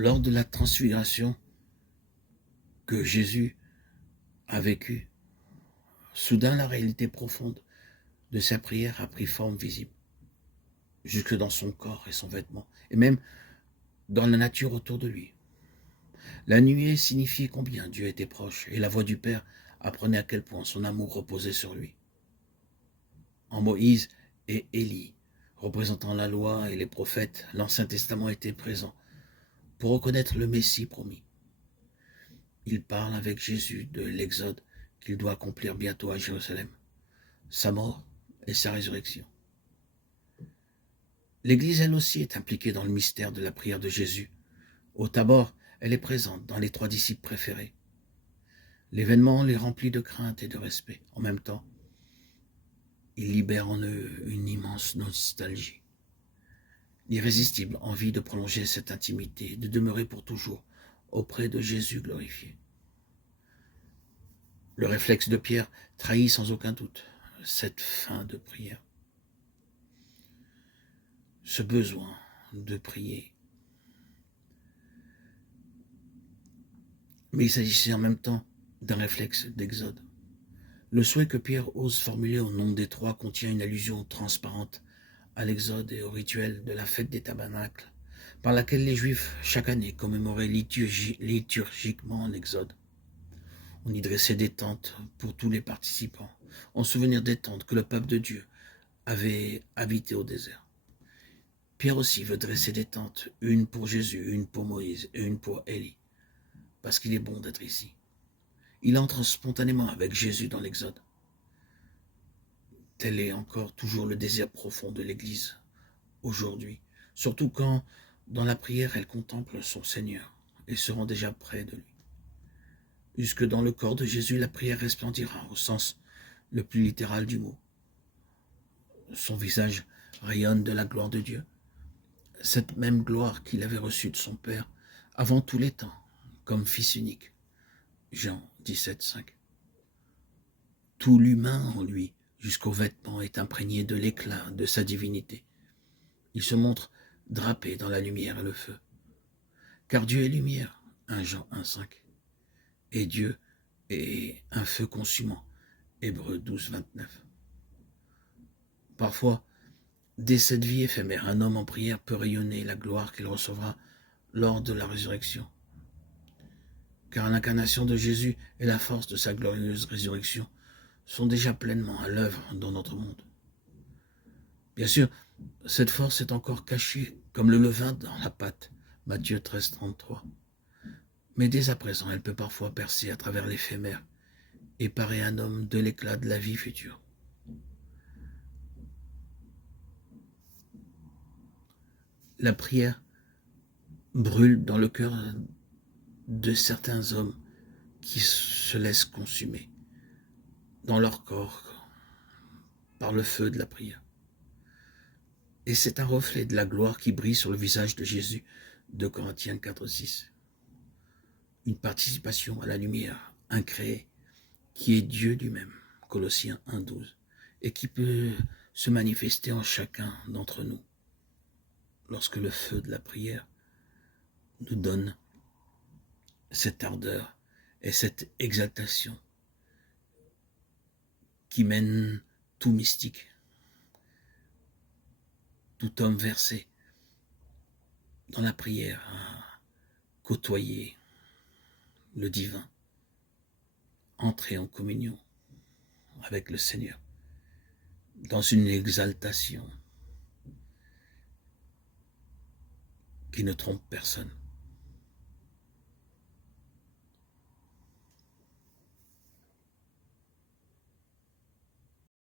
Lors de la transfiguration que Jésus a vécue, soudain la réalité profonde de sa prière a pris forme visible, jusque dans son corps et son vêtement, et même dans la nature autour de lui. La nuée signifiait combien Dieu était proche, et la voix du Père apprenait à quel point son amour reposait sur lui. En Moïse et Élie, représentant la loi et les prophètes, l'Ancien Testament était présent pour reconnaître le Messie promis. Il parle avec Jésus de l'Exode qu'il doit accomplir bientôt à Jérusalem, sa mort et sa résurrection. L'Église, elle aussi, est impliquée dans le mystère de la prière de Jésus. Au Tabor, elle est présente dans les 3 disciples préférés. L'événement les remplit de crainte et de respect. En même temps, il libère en eux une immense nostalgie. L'irrésistible envie de prolonger cette intimité, de demeurer pour toujours auprès de Jésus glorifié. Le réflexe de Pierre trahit sans aucun doute cette fin de prière. Ce besoin de prier. Mais il s'agissait en même temps d'un réflexe d'exode. Le souhait que Pierre ose formuler au nom des 3 contient une allusion transparente à l'exode et au rituel de la fête des tabernacles, par laquelle les Juifs, chaque année, commémoraient liturgiquement l'exode. On y dressait des tentes pour tous les participants, en souvenir des tentes que le peuple de Dieu avait habitées au désert. Pierre aussi veut dresser des tentes, une pour Jésus, une pour Moïse et une pour Élie, parce qu'il est bon d'être ici. Il entre spontanément avec Jésus dans l'Exode. Tel est encore toujours le désir profond de l'Église aujourd'hui, surtout quand, dans la prière, elle contemple son Seigneur et se rend déjà près de lui. Jusque dans le corps de Jésus, la prière resplendira au sens le plus littéral du mot. Son visage rayonne de la gloire de Dieu, cette même gloire qu'il avait reçue de son Père avant tous les temps, comme Fils unique. Jean 17, 5. Tout l'humain en lui, jusqu'aux vêtements, est imprégné de l'éclat de sa divinité. Il se montre drapé dans la lumière et le feu. Car Dieu est lumière, 1 Jean 1, 5. Et Dieu est un feu consumant, Hébreux 12, 29. Parfois, dès cette vie éphémère, un homme en prière peut rayonner la gloire qu'il recevra lors de la résurrection. Car l'incarnation de Jésus et la force de sa glorieuse résurrection sont déjà pleinement à l'œuvre dans notre monde. Bien sûr, cette force est encore cachée comme le levain dans la pâte, Matthieu 13, 33. Mais dès à présent, elle peut parfois percer à travers l'éphémère et parer un homme de l'éclat de la vie future. La prière brûle dans le cœur de certains hommes qui se laissent consumer dans leur corps par le feu de la prière. Et c'est un reflet de la gloire qui brille sur le visage de Jésus, 2 Corinthiens 4, 6. Une participation à la lumière incréée qui est Dieu lui-même, Colossiens 1, 12, et qui peut se manifester en chacun d'entre nous lorsque le feu de la prière nous donne cette ardeur et cette exaltation qui mène tout mystique, tout homme versé dans la prière à côtoyer le divin, entrer en communion avec le Seigneur dans une exaltation qui ne trompe personne.